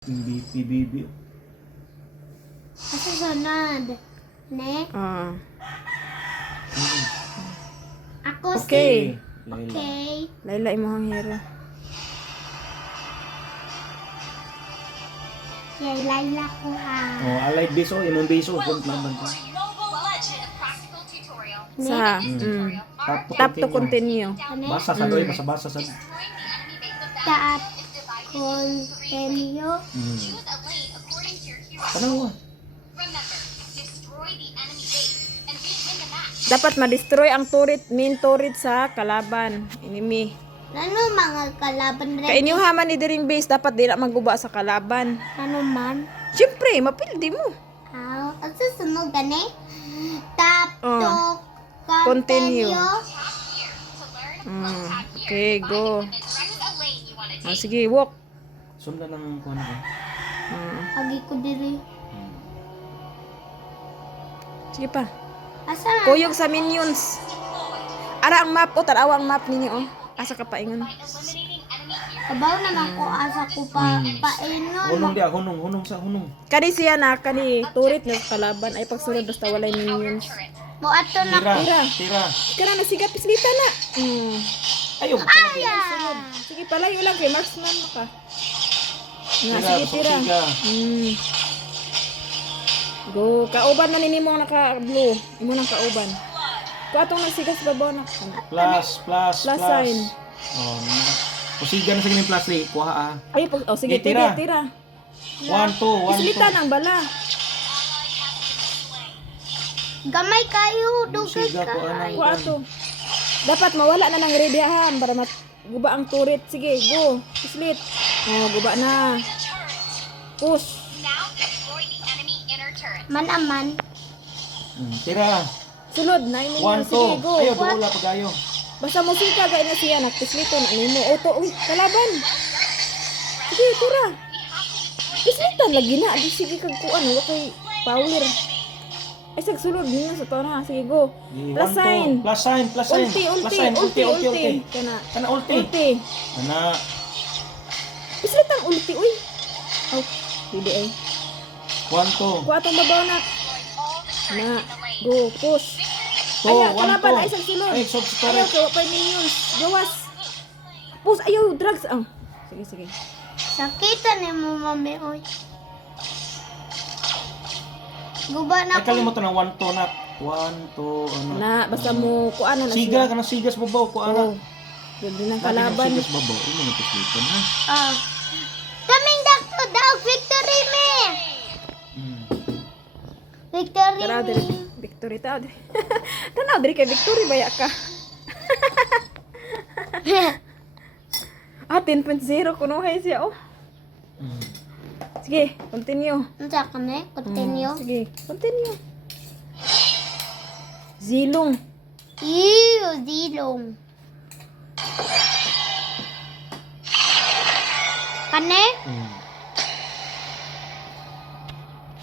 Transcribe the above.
PBB. Asa sunod? Ne? Ako Okay. Okay. Layla imong hero. Yay, Layla ko Oh, I like this. Oh, imong base. Oh, kung naman ko. Sa tap to continue. Basa sa doy, basa sa. Tap. Continue. Tanawa. Dapat ma-destroy ang main turret sa kalaban, enemy. Ano mga kalaban rin? Kay inyo haman ni diring base dapat dila maguba sa kalaban. Ano man? Siyempre, mapildi mo. Ang susunod gani? Tap to Continue. continue. Okay, go. Sige, walk. Sundan ng kuno ko. Agi ko diri. Sige pa. Asa na? Kuyog sa minions. Ara ang map o tanawa ang map ninyo oh. Asa ka paingon. Kabaw naman ko asa ko painon. Hunong dia, hunong sa hunong. Kani siya na kani turret ng kalaban ay pagsunod basta walay minions. Mo ato na ko. Tira. Kana na siga pislita na. Ayaw. Sige palayo lang kay marksman mo ka. Nga Tira, sige tira. Go, kauban na nimo naka blue. Imo nang kauban. Katong nagsigas babaw na. Plus sign. Oh, pusigan na sa ganyan plus 3. Kuha ah. Ay, sige, tira. tira. 1, 2. Islita ng bala. Gamay kayo, dugay Siga ko ka. anang Kuha to. Dapat mawala na ng readyhan para guba ang turret. Sige, go. Islit. Guba na. Push. Man-aman. Tira. Sunod, 9 minutes. 1, 2. Sige, go. Ayaw, wala pagayo. Basta musika gaya na siya. Nagpislito na nimo. Oto, uy, kalaban. Sige, tira. Islitan lagi na. Di sige kag kuan. Wala kay power. Ay, sagsulod niyo sa to na. Sige, go. Plus sign. Plus sign. Ulti. Kana ulti. Kana. Islitang ulti, uy. Oh, hindi ay. 1, 2. Kuha itong babaw na. Go, push. Ayaw, kalaban, ay isang sulod. Ay, Ayaw, kawa pa minions. Gawas. Push, ayaw, drugs. Sige. Sakitan ni mo, mami, oy. Guba na Ay, ko. kalimutan ng 1, 2 na. 1, 2, ano. Basta mo, kuha na Siga, siya. kana sigas babaw. Kuha na. Ganda ng kalaban. Sigas babaw. Imo na pislitan ha. Kaming dakto daw, victory me! Victory Tara, me! diri. Victory tao. Tanaw, diri kay Victory, baya ka. 10.0, kunuhay siya, oh. Sige, continue. Unsa ka me? Continue. Sige, continue. Zilong. Ew, zilong. Kane?